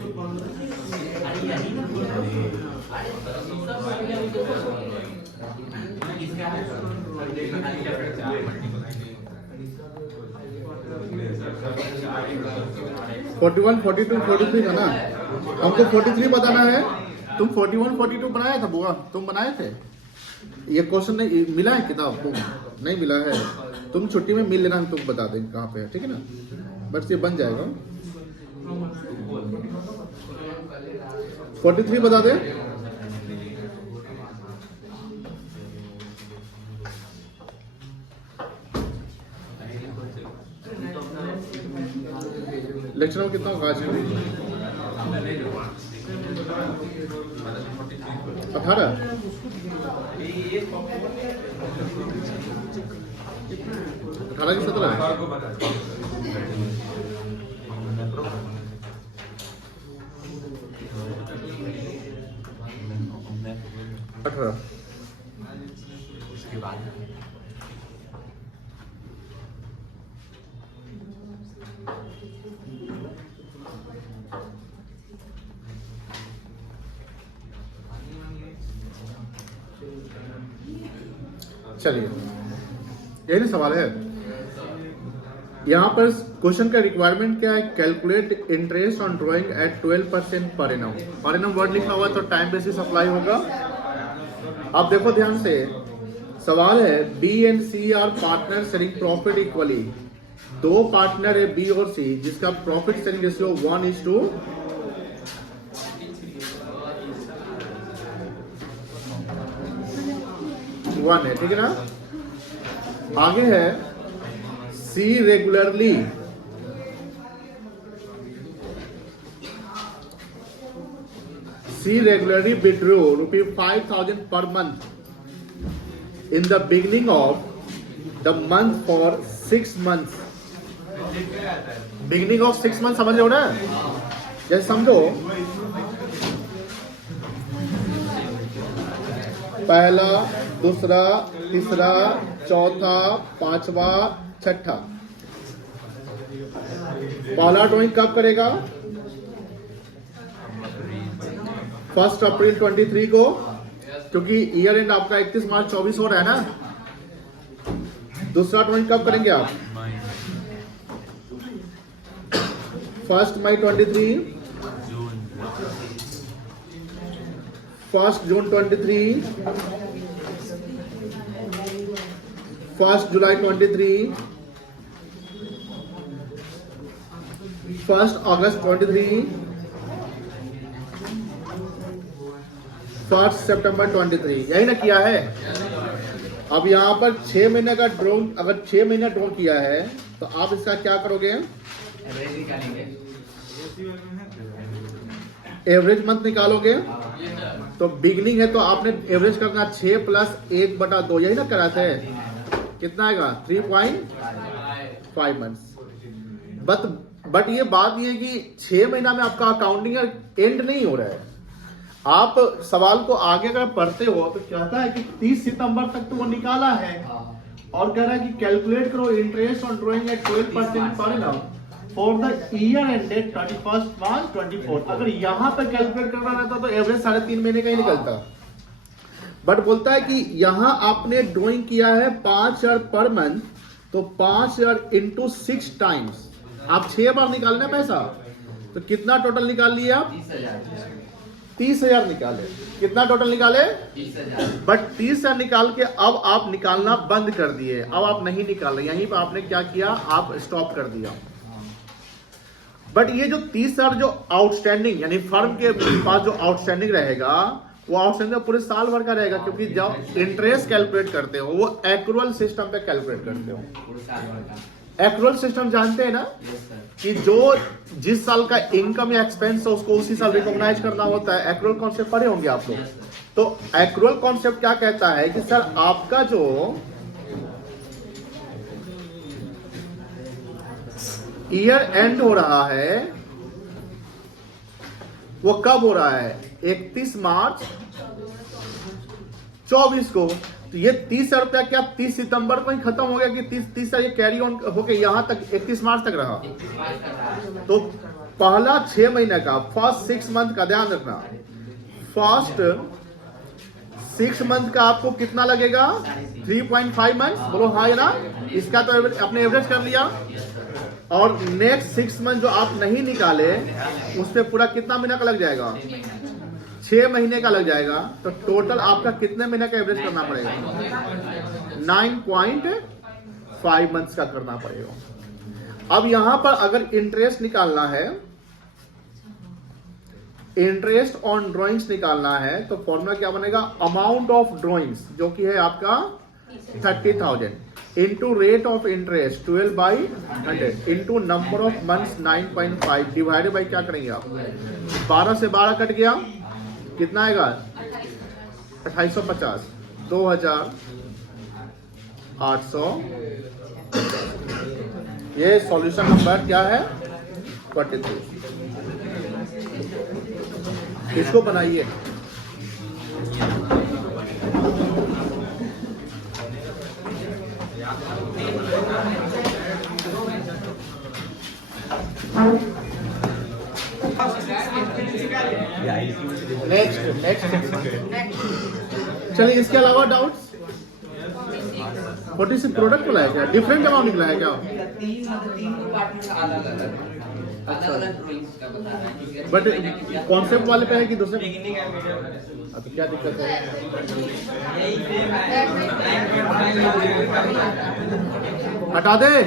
41, 42, 43 था ना, हमको 43 बताना है। तुम 41, 42 बनाया था बुआ, तुम बनाए थे। ये क्वेश्चन नहीं मिला है किताब को, नहीं मिला है। तुम छुट्टी में मिल लेना, तुम बता देंगे कहाँ पे है, ठीक है ना। बस ये बन जाएगा। 43 बता दे। लेक्चर में कितना होगा आज? 18। 18 की 17 है। 18 उसके बाद चलिए, यही सवाल है। यहाँ पर क्वेश्चन का रिक्वायरमेंट क्या है? Calculate interest on drawing at 12% per annum. Per annum word लिखा हुआ तो टाइम बेसिस अप्लाई होगा। अब देखो ध्यान से, सवाल है B and C are partner sharing profit equally. दो पार्टनर है बी और सी, जिसका प्रॉफिट शेयरिंग रेशियो 1:1 है, ठीक है ना। आगे है सी regularly withdrew ₹5,000 per month in the beginning of the month for 6 months. Beginning of 6 months समझ रहे हो ना? जैसे समझो पहला, दूसरा, तीसरा, चौथा, पांचवा, छठा। पहला ड्रॉइंग कब करेगा? 1 अप्रैल 23 को, क्योंकि ईयर एंड आपका 31 मार्च 24 हो रहा है ना। दूसरा ड्रॉइंग कब करेंगे आप? 1 मई 23, 1 जून 23, 1 जुलाई 23, 1 अगस्त 23, 1 सितंबर 23। यही ना किया है। अब यहाँ पर 6 महीने का ड्रॉ, अगर 6 महीने ड्रॉ किया है तो आप इसका क्या करोगे? एवरेज मंथ निकालोगे। तो बिगनिंग है तो आपने एवरेज करना 6 + 1/2, यही ना कराते हैं। कितना आएगा? 3.5 मंथ्स। बट ये बात ये है कि 6 महीना में आपका अकाउंटिंग एंड नहीं हो रहा है। आप सवाल को आगे अगर पढ़ते हो तो कहता है कि 30 सितंबर तक तो वो निकाला है, और कह रहा है कि कैलकुलेट करो interest on drawing at 12% per annum for the year ended 31 March 24। अगर यहाँ पे कैलकुलेट करना रहता तो एवरेज 3.5 महीने का ही निकलता। बट बोलता है कि यहाँ आपने ड्रॉइंग किया है 5,000 पर मंथ, तो 5,000 इंटू 6 टाइम्स आप 6 बार निकालना पैसा। तो कितना टोटल निकाल लिया आप? 30,000 निकाले। कितना टोटल निकाले? 30,000। बट 30,000 निकाल के अब आप निकालना बंद कर दिए। अब आप नहीं निकाल रहे, यहीं पर आपने क्या किया? आप स्टॉप कर दिया। बट ये जो 30,000 जो आउटस्टैंडिंग, यानी फर्म के पास जो आउटस्टैंडिंग रहेगा, वो आउटस्टैंडिंग पूरे साल भर का रहेगा, क्योंकि जब इंटरेस्ट कैलकुलेट करते हो वो एक्रूअल सिस्टम पे कैलकुलेट करते हो। एक्रूअल सिस्टम जानते हैं ना, कि जो जिस साल का इनकम या एक्सपेंस है उसको उसी साल रिकॉग्नाइज करना होता है। एक्रूअल कॉन्सेप्ट पढ़े होंगे आप लोग। तो एक्रूअल कॉन्सेप्ट क्या कहता है कि सर आपका जो ईयर एंड हो रहा है वो कब हो रहा है? 31 मार्च 24 को। तो ये 30,000 रुपया क्या 30 सितंबर को ही खत्म हो गया कि 30 ये कैरी ऑन होके यहां तक 31 मार्च तक रहा? तो पहला 6 महीने का फर्स्ट 6 मंथ का ध्यान रखना, फर्स्ट 6 मंथ का आपको कितना लगेगा 3.5 मंथ, बोलो हाँ या ना। इसका तो अपने एवरेज कर लिया, और नेक्स्ट 6 मंथ जो आप नहीं निकाले उस पे पूरा कितना महीना का लग जाएगा 6 महीने का लग जाएगा। तो टोटल आपका कितने महीने का एवरेज करना पड़ेगा 9.5 मंथ्स का करना पड़ेगा। अब यहां पर अगर इंटरेस्ट निकालना है, इंटरेस्ट ऑन ड्रॉइंग्स निकालना है, तो फॉर्मूला क्या बनेगा, अमाउंट ऑफ ड्रॉइंग्स जो कि है आपका 30,000 into rate of interest 12/100 into number of months 9.5 divided by क्या करेंगे आप 12 से 12 कट गया, कितना आएगा 2850, 2800। ये सॉल्यूशन नंबर क्या है 43। इसको बनाइए। नेक्स्ट चलिए, इसके अलावा डाउट्स 46 प्रोडक्ट मिला है क्या, डिफरेंट अमाउंट निकला है क्या, बट कॉन्सेप्ट वाले पे है कि दूसरे, तो क्या दिक्कत है, हटा दे।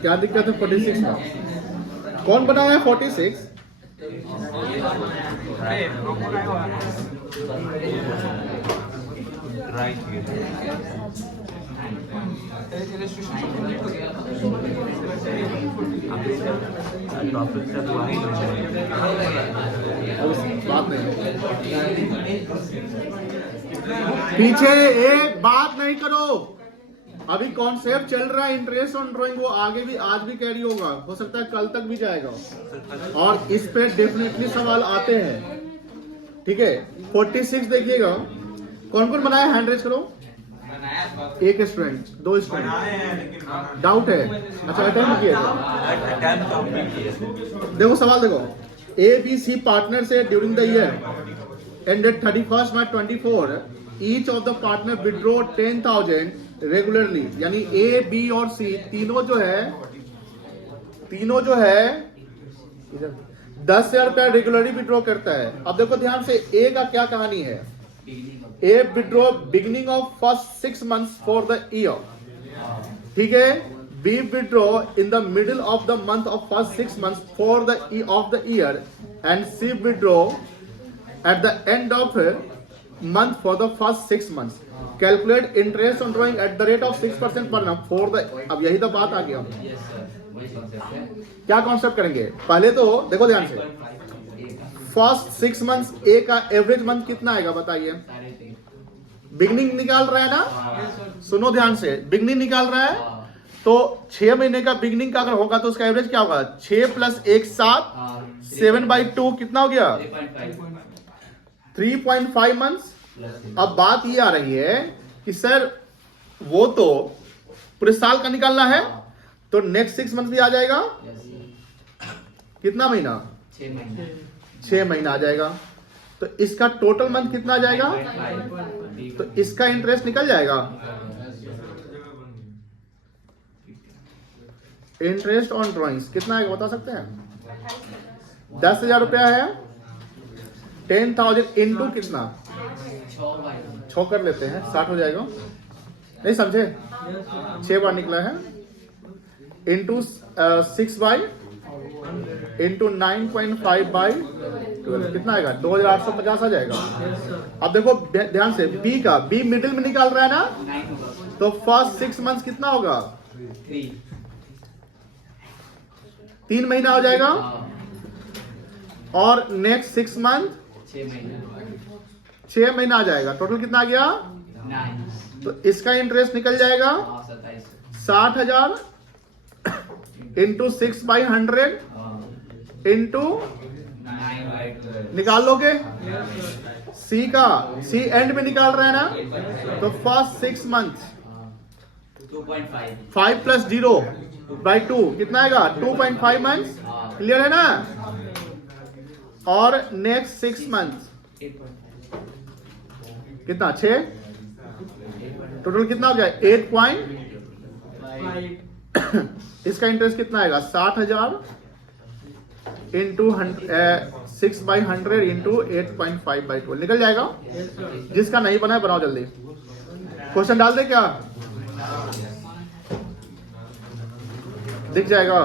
क्या दिक्कत है 46 का, कौन बनाया है 46? बात नहीं, पीछे एक बात नहीं करो, अभी कॉन्सेप्ट चल रहा है इंटरेस्ट ऑन ड्राइंग, वो आगे भी आज भी कैरी होगा, हो सकता है कल तक भी जाएगा, और इस पे डेफिनेटली सवाल आते हैं। ठीक है, 46 देखिएगा, कौन कौन बनाया, हैंड रेज करो। एक स्टूडेंट, 2 स्टूडेंट, डाउट है, अच्छा अटेम्प्ट किया, देखो सवाल देखो, ABC पार्टनर से during the year ended 31 March 24 each of the partner withdraw 10,000 regularly, यानी A, B और C तीनों जो है 10,000 रुपया रेगुलरली विड्रॉ करता है। अब देखो ध्यान से, A का क्या कहानी है, A withdraw beginning of first 6 months for the year, ठीक है, B withdraw in the middle of the month of first 6 months for the of the year, and C withdraw at the end of month for the first 6 months. Calculate interest on drawing at the rate of 6% per annum for the, अब यही तो बात आ गया, क्या concept करेंगे, पहले तो देखो ध्यान से, फर्स्ट 6 months ए का एवरेज मंथ कितना आएगा बताइए, बिगनिंग निकाल रहा है ना, सुनो ध्यान से, बिगनिंग निकाल रहा है, तो 6 महीने का बिगनिंग का अगर होगा तो उसका एवरेज क्या होगा, 6 + 1 7, 7/2 कितना हो गया 3.5 मंथ्स। अब बात ये आ रही है कि सर वो तो पूरे साल का निकालना है, तो नेक्स्ट 6 मंथ भी आ जाएगा, कितना महीना 6 महीना आ जाएगा, तो इसका टोटल मंथ कितना आ जाएगा, तो इसका इंटरेस्ट निकल जाएगा, इंटरेस्ट ऑन ड्रॉइंग्स कितना आएगा बता सकते हैं, 10,000 रुपया है, 10,000 इंटू कितना 6 कर लेते हैं, 60 हो जाएगा, नहीं समझे, 6 बार निकला है, इंटू 6/, इंटू 9.5/12 कितना आएगा 2,850 आ जाएगा। अब देखो ध्यान से, बी मिडिल में निकाल रहा है ना, तो फर्स्ट 6 मंथ्स कितना होगा 3 महीना हो जाएगा, और नेक्स्ट 6 मंथ 6 महीना आ जाएगा, टोटल कितना आ गया 9। तो इसका इंटरेस्ट निकल जाएगा 60,000 इंटू 6/100 इंटू निकाल लोगे? सी का सी एंड में निकाल रहे हैं ना, तो फर्स्ट 6 मंथ 5 प्लस 0 बाई 2 कितना आएगा? 2.5 मंथ। क्लियर है ना? और नेक्स्ट 6 मंथ कितना? 6। टोटल कितना हो गया? 8. इसका इंटरेस्ट कितना आएगा? 60,000 इंटू 6/100 इंटू 8.5/12 निकल जाएगा। जिसका नहीं बना है बनाओ जल्दी। क्वेश्चन डाल दे क्या? दिख जाएगा।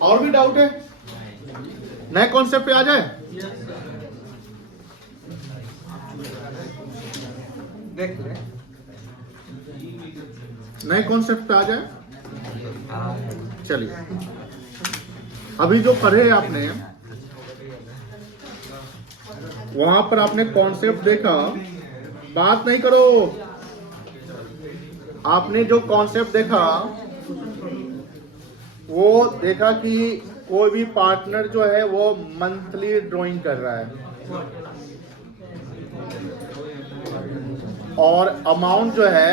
और भी डाउट है? नए कॉन्सेप्ट पे आ जाए। देख ले, नए कॉन्सेप्ट पे आ जाए। चलिए, अभी जो पढ़े आपने वहां पर आपने कॉन्सेप्ट देखा, बात नहीं करो। आपने जो कॉन्सेप्ट देखा वो देखा कि कोई भी पार्टनर जो है वो मंथली ड्राइंग कर रहा है और अमाउंट जो है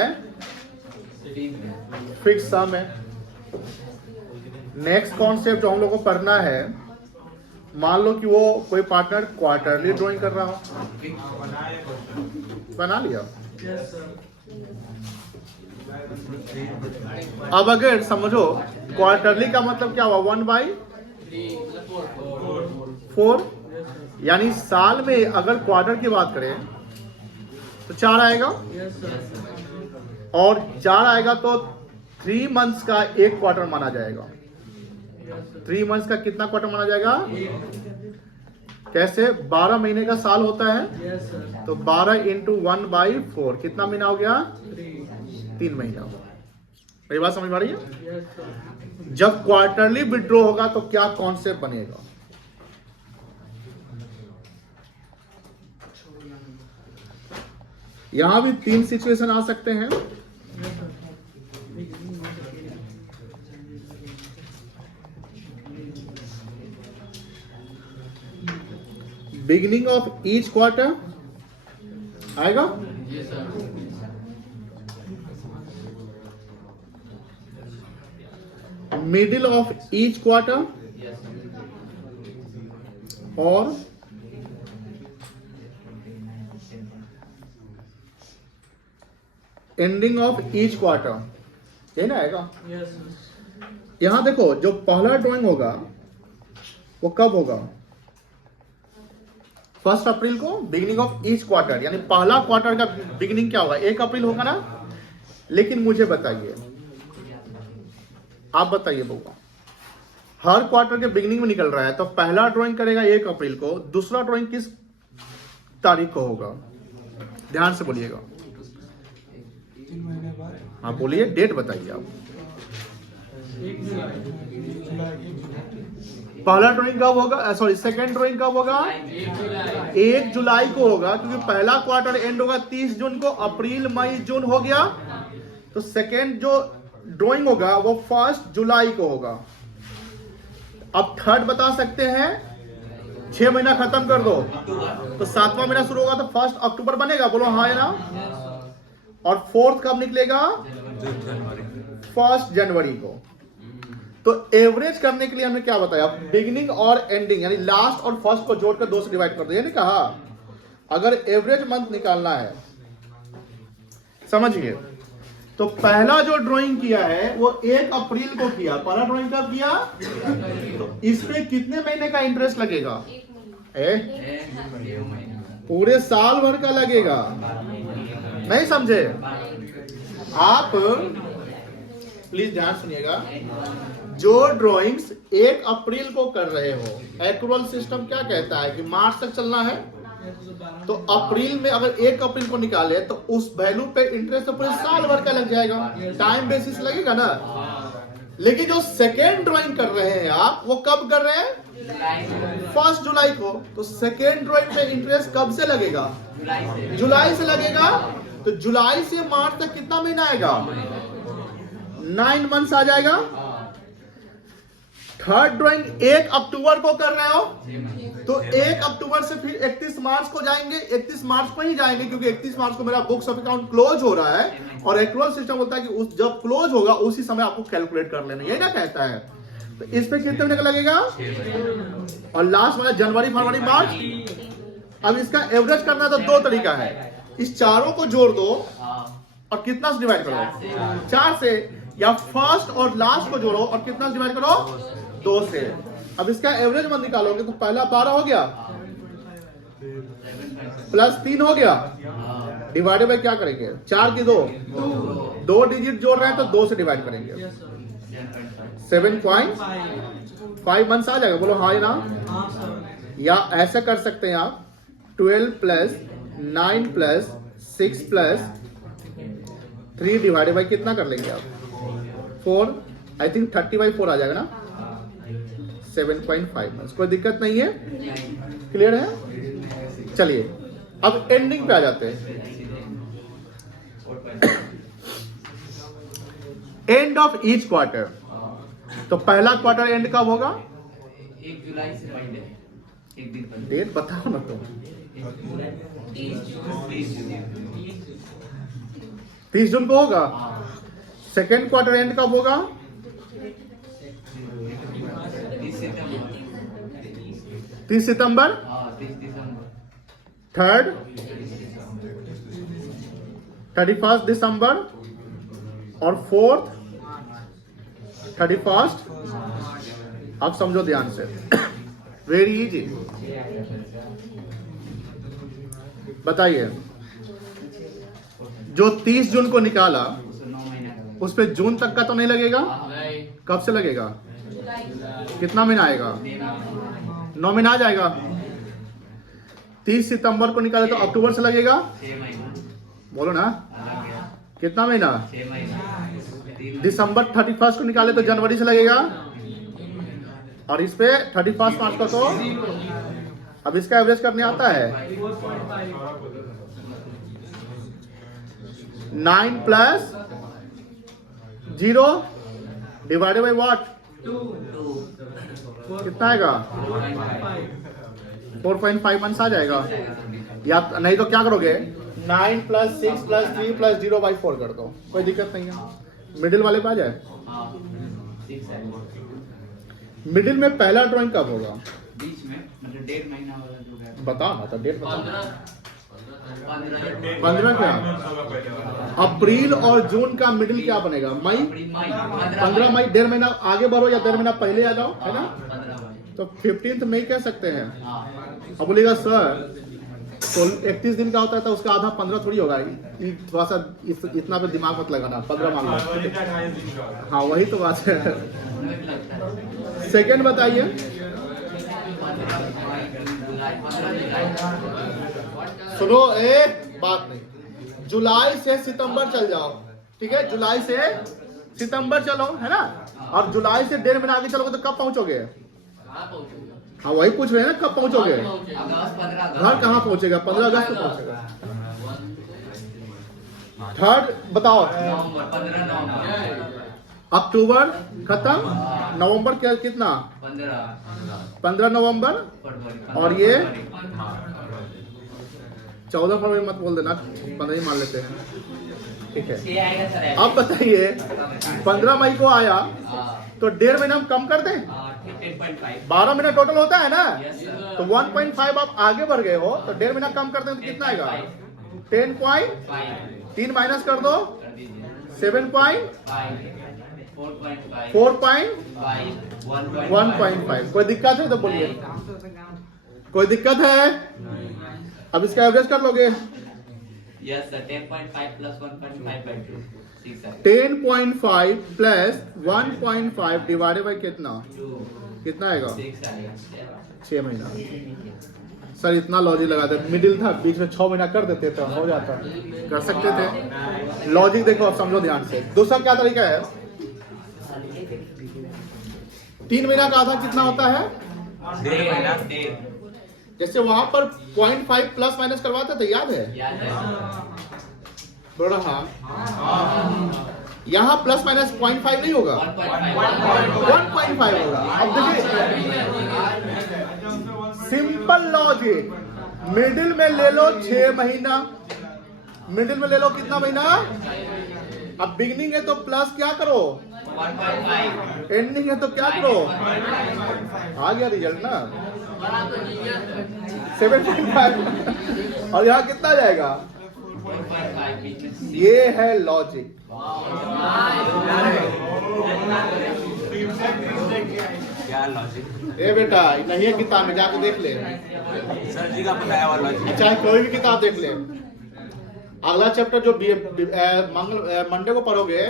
फिक्स सम है। नेक्स्ट कॉन्सेप्ट जो हम लोगों को पढ़ना है, मान लो कि वो कोई पार्टनर क्वार्टरली ड्राइंग कर रहा हो। बना लिया। अब अगर समझो क्वार्टरली का मतलब क्या हुआ? 1/4, यानी साल में अगर क्वार्टर की बात करें तो 4 आएगा। और 4 आएगा तो 3 मंथ्स का एक क्वार्टर माना जाएगा। 3 मंथ्स का कितना क्वार्टर माना जाएगा? कैसे? 12 महीने का साल होता है, तो 12 इंटू 1/4 कितना महीना हो गया? 3 महीना। मेरी बात समझ में आ रही है? जब क्वार्टरली विड्रॉ होगा तो क्या कॉन्सेप्ट बनेगा? यहां भी 3 सिचुएशन आ सकते हैं। बिगिनिंग ऑफ ईच क्वार्टर आएगा, मिडिल ऑफ ईच क्वार्टर और एंडिंग ऑफ ईच क्वार्टर, यही ना आएगा? यहां देखो, जो पहला ड्राइंग होगा वो कब होगा? 1 अप्रैल को, बिगिनिंग ऑफ ईच क्वार्टर, यानी पहला क्वार्टर का बिगिनिंग क्या होगा? 1 अप्रैल होगा ना। लेकिन मुझे बताइए, आप बताइए बउआ, हर क्वार्टर के बिगिनिंग में निकल रहा है, तो पहला ड्राइंग करेगा 1 अप्रैल को, दूसरा ड्राइंग किस तारीख को होगा? ध्यान से बोलिएगा। हाँ बोलिए, डेट बताइए आप। पहला ड्राइंग कब होगा? सॉरी, सेकंड ड्राइंग कब होगा? 1 जुलाई को होगा, क्योंकि पहला क्वार्टर एंड होगा 30 जून को। अप्रैल मई जून हो गया, तो सेकंड जो ड्राइंग होगा वो 1 जुलाई को होगा। अब थर्ड बता सकते हैं, 6 महीना खत्म कर दो तो 7वां महीना शुरू होगा, तो 1 अक्टूबर बनेगा। बोलो हाँ है ना? और 4th कब निकलेगा? 1 जनवरी को। तो एवरेज करने के लिए हमने क्या बताया? बिगिनिंग और एंडिंग, यानी लास्ट और फर्स्ट को जोड़कर 2 से डिवाइड कर दो। ये नहीं कहा, अगर एवरेज मंथ निकालना है, समझिए, तो पहला जो ड्राइंग किया है वो 1 अप्रैल को किया। पहला ड्राइंग कब किया? तो इस पे कितने महीने का इंटरेस्ट लगेगा? पूरे साल भर का लगेगा। नहीं समझे आप? प्लीज ध्यान सुनिएगा। जो ड्राइंग्स 1 अप्रैल को कर रहे हो, एक्रूअल सिस्टम क्या कहता है कि मार्च तक चलना है, तो अप्रैल में अगर 1 अप्रैल को निकाले तो उस वैल्यू पे इंटरेस्ट तो पूरे साल भर का लग जाएगा, टाइम बेसिस लगेगा ना। लेकिन जो सेकेंड ड्राइंग कर रहे हैं आप, वो कब कर रहे हैं? 1 जुलाई को, तो सेकेंड ड्रॉइंग पे इंटरेस्ट कब से लगेगा? जुलाई से लगेगा। तो जुलाई से मार्च तक कितना महीना आएगा? 9 मंथ्स आ जाएगा। थर्ड ड्रॉइंग 1 अक्टूबर को कर रहे हो, तो 1 अक्टूबर से फिर 31 मार्च को जाएंगे। 31 मार्च को ही जाएंगे क्योंकि 31 मार्च को मेरा बुक्स ऑफ अकाउंट क्लोज हो रहा है, और एक्चुअल सिस्टम होता है कि उस जब क्लोज होगा उसी समय आपको कैलकुलेट कर लेना, यही ना कहता है। तो इस पे कितने महीने का लगेगा? और लास्ट वाला जनवरी, फरवरी, मार्च। अब इसका एवरेज करना तो 2 तरीका है, इस चारों को जोड़ दो और कितना से डिवाइड करो? 4 से। या फर्स्ट और लास्ट को जोड़ो और कितना से डिवाइड करो? 2 से। अब इसका एवरेज मत निकालोगे तो पहला 12 हो गया, प्लस 3 हो गया, डिवाइडेड बाय क्या करेंगे? 4 की 2 डिजिट जोड़ रहे हैं तो 2 से डिवाइड करेंगे, 7.5 मंथ्स आ जाएगा। बोलो हाँ या ना। या ऐसा कर सकते हैं आप, 12 plus 9 plus 6 plus 3 divided by कितना कर लेंगे आप? 4। आई थिंक 30/4 आ जाएगा ना, 7.5 मंथ्स। कोई दिक्कत नहीं है, क्लियर है? चलिए अब एंडिंग पे आ जाते हैं। End of each quarter. तो पहला क्वार्टर एंड कब होगा? 1 जुलाई से पहले, एक दिन पहले। डेट बताओ ना तुम। 30 जून को होगा। सेकेंड क्वार्टर एंड कब होगा? 30 सितंबर। 30 दिसंबर। थर्ड 31 दिसंबर। और फोर्थ 31। अब समझो ध्यान से, वेरी इजी। बताइए, जो 30 जून को निकाला उस पे जून तक का तो नहीं लगेगा? कब से लगेगा? कितना महीना आएगा? 9 महीना आ जाएगा। 30 सितंबर को निकाले तो अक्टूबर से लगेगा? बोलो ना, कितना महीना? 6 महीना। दिसंबर 31 को निकाले तो जनवरी से लगेगा, और इस पे 31 मार्च का तो अब इसका एवरेज करने आता है। 9 प्लस 0 डिवाइडेड बाई व्हाट? 2। कितना आएगा? 4.5 मंथ्स आ जाएगा। या नहीं तो क्या करोगे? 9 प्लस 6 प्लस 3 प्लस 0/4 कर दो, कोई दिक्कत नहीं है। मिडिल वाले पे आ जाए। मिडिल में पहला ड्राइंग कब होगा? बीच में, मतलब 1.5 महीना वाला जो है। बताओ ना, तो डेट बताओ। 15 15 क्या? अप्रैल और जून का मिडिल क्या बनेगा? मई। 15 मई। 1.5 महीना आगे बढ़ो या 1.5 महीना पहले आ जाओ, है ना? 15 मई। तो 15 मई कह सकते हैं। अब बोलेगा सर तो 31 दिन का होता है तो उसका आधा 15 थोड़ी होगा। थोड़ा सा इतना पे दिमाग मत लगाना, 15 मान लो। हाँ वही तो बात है। सेकेंड बताइए। सुनो, एक बात नहीं, जुलाई से सितंबर चल जाओ, ठीक है? जुलाई से सितंबर चलो, है ना? और जुलाई से 1.5 महीना आगे चलोगे तो कब पहुंचोगे? हाँ वही पूछ रहे हैं ना, कब पहुंचोगे? घर कहाँ पहुंचेगा? 15 अगस्त को पहुंचेगा। थर्ड बताओ। 15 नवंबर। अक्टूबर खत्म, नवंबर क्या? कितना? 15 नवंबर। और ये 14 फरवरी मत बोल देना, 15 ही मान लेते हैं, ठीक है? अब बताइए, 15 मई को आया तो 1.5 महीना हम कम कर दें? 12 महीना टोटल होता है ना, तो 1.5 आप आगे बढ़ गए हो तो 1.5 महीना कम कर दें तो कितना आएगा? 10.3 माइनस कर दो, 4.1.5। कोई दिक्कत है तो बोलिए, कोई दिक्कत है? अब इसका एवरेज कर लोगे? यस सर, 10.5 प्लस 1.5/2 6 है। 10.5 प्लस 1.5 डिवाइडेड बाई कितना? 2 कितना आएगा? 6 आएगा। 6 महीना। सर इतना लॉजिक लगाते, मिडिल था, बीच में 6 महीना कर देते तो हो जाता, कर सकते थे। लॉजिक देखो, अब समझो ध्यान से। दूसरा क्या तरीका है? 3 महीना का आधा कितना होता है? डेढ़ महीना जैसे वहां पर 0.5 प्लस माइनस करवाते थे, याद है? याद है बोल रहा हाँ। यहाँ प्लस माइनस 0.5 नहीं होगा, 1.5 होगा। अब देखिए सिंपल लॉजिक, मिडिल में ले लो 6 महीना, मिडिल में ले लो कितना महीना? अब बिगनिंग है तो प्लस क्या करो, 1.5 एंडिंग है तो क्या करो, आ गया रिजल्ट ना 7.5 और यहाँ कितना जाएगा? 4.5 बीच में ये है लॉजिक। क्या लॉजिक? ए बेटा नहीं है किताब में, जाके देख ले, सर जी का बताया हुआ लॉजिक। चाहे कोई भी किताब देख ले। अगला चैप्टर जो मंडे को पढ़ोगे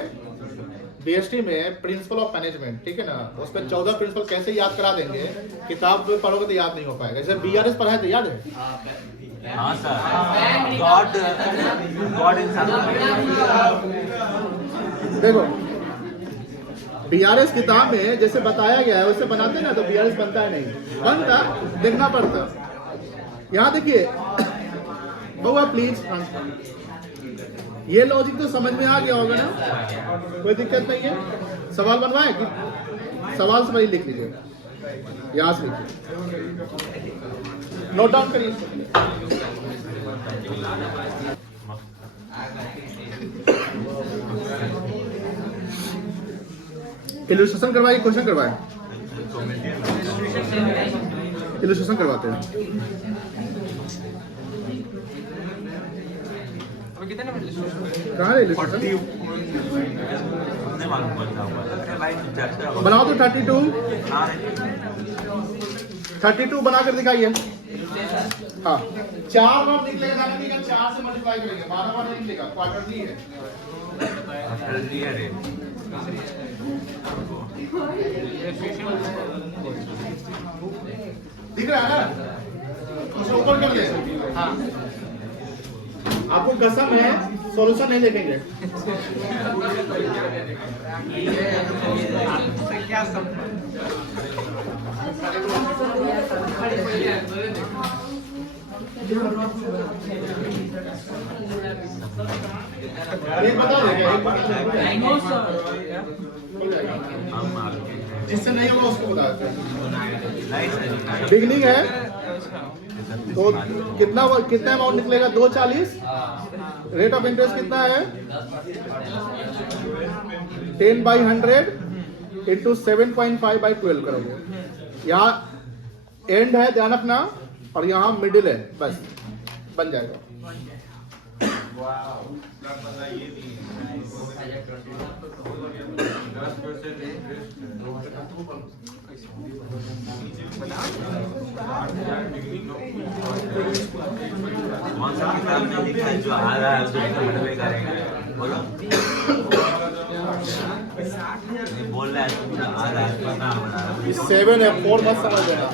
बीएसटी में, प्रिंसिपल ऑफ मैनेजमेंट, ठीक है ना, उस पर 14 प्रिंसिपल कैसे याद करा देंगे, किताब में पढ़ोगे तो याद नहीं हो पाएगा। जैसे बीआरएस पढ़ा है तो याद है? हाँ सर, गॉड इंसान। देखो बीआरएस किताब में जैसे बताया गया है वैसे बनाते ना तो बीआरएस बनता है, नहीं बनता, देखना पड़ता। यहाँ देखिए बउआ प्लीज, ये लॉजिक तो समझ में आ गया होगा ना, कोई दिक्कत नहीं है। सवाल बनवाए कि सवाल से वही लिख लीजिए, यहाँ से लिखिए, नोट डाउन करिए। इलस्ट्रेशन करवाइए, क्वेश्चन करवाए, इलस्ट्रेशन करवाते हैं। कहाँ है इलस्ट्रेशन? बनाओ तो 32 बना कर दिखाइए। हाँ 4 बार निकलेगा, 4 से मल्टीप्लाई करेंगे, 12 बार नहीं निकलेगा, क्वार्टरली है। दिख रहा है ना, उसे ऊपर कर दे। हाँ आपको कसम है सॉल्यूशन नहीं देखेंगे। एक बता देंगे, जिससे नहीं होगा उसको बता देते। बिगनिंग है तो कितना अमाउंट निकलेगा? 240। रेट ऑफ इंटरेस्ट कितना है? 10/100 इंटू 7.5/12 करोगे। यहाँ एंड है, ध्यान रखना, और यहाँ मिडिल है, बस बन जाएगा। कौन सा किताब में लिखा है जो आ रहा है उसको मल्टीप्लाई करेंगे? बोलो। बोल रहा है आ रहा है, 7 है, 4 मत समझ लेना।